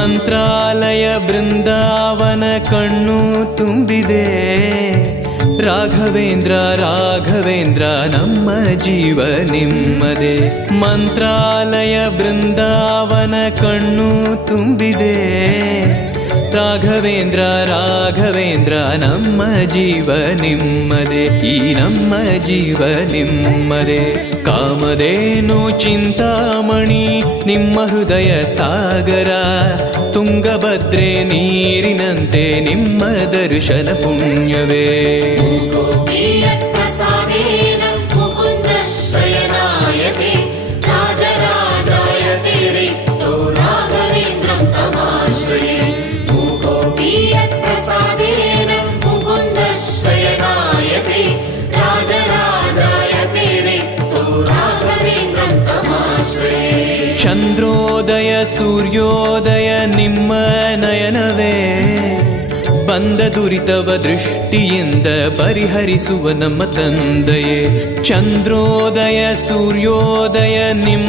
ಮಂತ್ರಾಲಯ ಬೃಂದಾವನ ಕಣ್ಣು ತುಂಬಿದೆ. ರಾಘವೇಂದ್ರ ರಾಘವೇಂದ್ರ ನಮ್ಮ ಜೀವ ನಿಮ್ಮದೇ. ಮಂತ್ರಾಲಯ ಬೃಂದಾವನ ಕಣ್ಣು ತುಂಬಿದೆ. ರಾಘವೇಂದ್ರ ರಾಘವೇಂದ್ರ ನಮ್ಮ ಜೀವ ನಿಮ್ಮದೇ. ಈ ನಮ್ಮ ಜೀವ ನಿಮ್ಮದೇ. ಕಾಮಧೇನು ಚಿಂತಾಮಣಿ ನಿಮ್ಮ ಹೃದಯ ಸಾಗರ. ತುಂಗಭದ್ರೆ ನೀರಿನಂತೆ ನಿಮ್ಮ ದರ್ಶನ ಪುಣ್ಯವೇ. ಚಂದ್ರೋದಯ ಸೂರ್ಯೋದಯ ನಿಮ್ಮ ನಯನವೇ. ಬಂದ ದುರಿತವ ದೃಷ್ಟಿಯಿಂದ ಪರಿಹರಿಸುವ ನಮ್ಮ ತಂದೆಯೇ. ಚಂದ್ರೋದಯ ಸೂರ್ಯೋದಯ ನಿಮ್ಮ